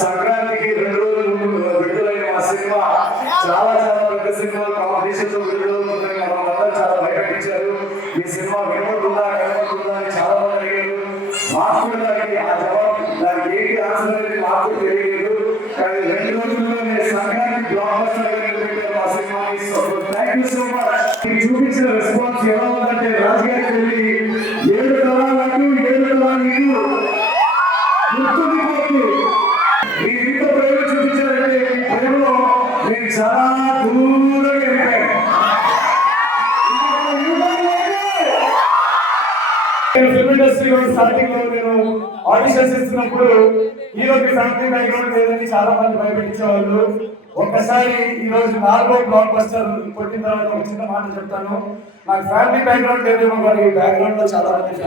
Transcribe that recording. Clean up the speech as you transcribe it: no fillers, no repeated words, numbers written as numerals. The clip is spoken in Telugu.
సంక్రాంతికి 2 రోజులు విడుదలైన మా సినిమా చాలా పెద్ద సినిమా కాంపిటీషన్ తో విడుదలవుతుందని మనందరూ చాలా భయపెట్టించారు. ఈ సినిమా వినబడుతుందా కనబడుతుందా అని చాలా మంది అడిగారు. మాకు కూడా దానికి ఆ జవాబు దానికి ఏంటి ఆన్సర్ అనేది మాకు తెలియలేదు. కానీ 2 రోజుల్లోనే సంక్రాంతి బ్లాక్ బస్టర్ పెట్టారు మా సినిమాని. Thank you so much. మీరు చూపించిన రెస్పాన్స్ ఎలా ఉందంటే రాజుగారికి వెళ్ళి 7 తరాలంటూ 7 తరాలు గుర్తుండిపోతుంది. మీరు ఇంత ప్రేమ చూపించారంటే మీ ప్రేమలో నేను చాలా దూరంగా వెళ్ళాను. ఫిల్మ్ ఇండస్ట్రీలో స్టార్టింగ్ లో నేను ఆడిషన్స్ ఇస్తున్నప్పుడు హీరోకి ఫ్యామిలీ బ్యాక్గ్రౌండ్ లేదని చాలా మంది భయపెట్టించేవాళ్ళు. ఒక్కసారి ఈ రోజు 4వ బ్లాక్ బస్టర్ కొట్టిన తర్వాత ఒక చిన్న మాట చెప్తాను. నాకు ఫ్యామిలీ బ్యాక్గ్రౌండ్ లేదేమో కానీ బ్యాక్గ్రౌండ్ లో చాలా మంది